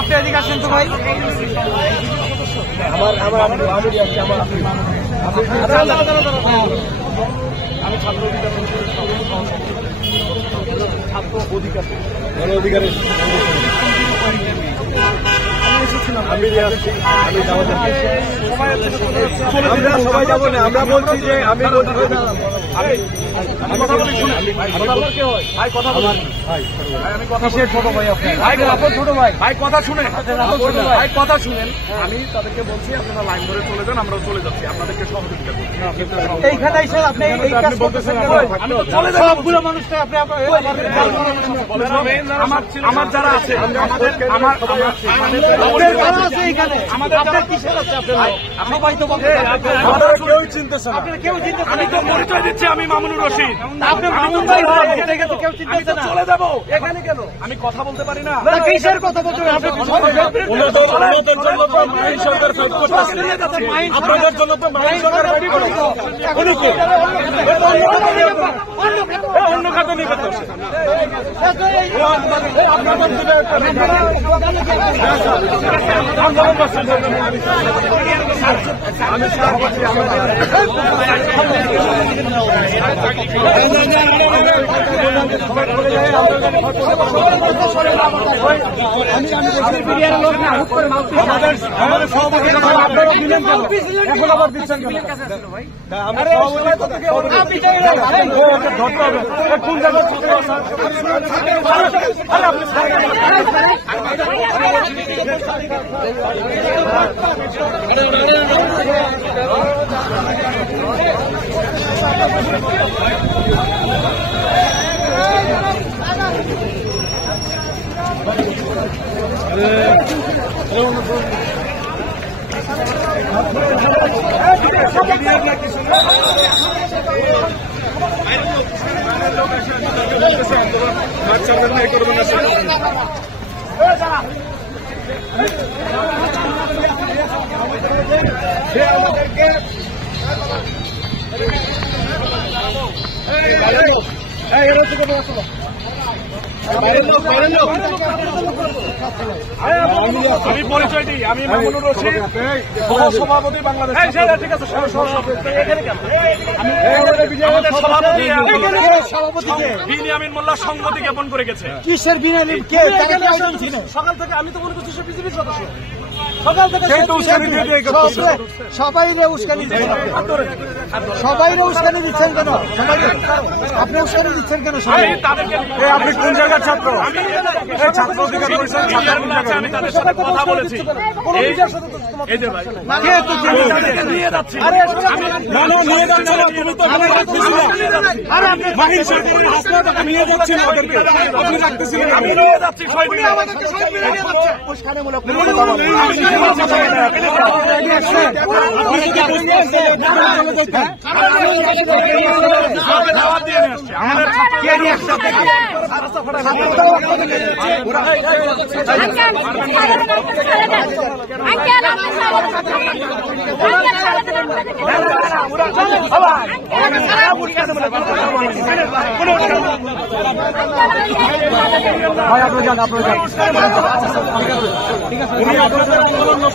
আপনি এদিকে আসেন তো ভাই। আমি ছাত্র অধিকারী সবাই যাবো না, আমরা বলছি যে আমি ছোট ভাই ছোট ভাই ভাই কথা শুনেন ভাই কথা শুনেন। আমি তাদেরকে বলছি আপনারা লাইন ধরে চলে যান, আমরাও চলে যাচ্ছি, আপনাদেরকে সহযোগিতা করছি। এইখানে এসে আপনি এই কাজ করতেছেন, আমি তো চলে যাব। সবগুলো মানুষকে আপনি আমার যারা আছে সবাই তো কেউ চিনতেছে না, আমি তো পরিচয় দিচ্ছি আমি মামুনুর রশিদ। আপনি মামুন ভাই কেউ চিনতেছে না, চলে যাবো। এখানে কেন আমি কথা বলতে পারি না? কিসের কথা বলতে আপনাদের জন্য তো অন্য খাতে নিয়ে করতে আমি পরিচয় দিই, আমি মামুনুর রশিদ, সভাপতি বাংলাদেশ। ঠিক আছে, সভাপতি বিনিয়ামিন মোল্লা সংহতি জ্ঞাপন করে গেছে। কিসের বিনিয়ামিন? সকাল থেকে আমি তো মনে করছি সে বিজেপির সদস্য। সকাল থেকে সবাই উস্কানি দিচ্ছেন, কেন? আপনি উস্কানি দিচ্ছেন কেন? আপনি কোন জায়গার ছাত্র? ছাত্র অধিকার পরিষদ কথা বলেছি। আপনার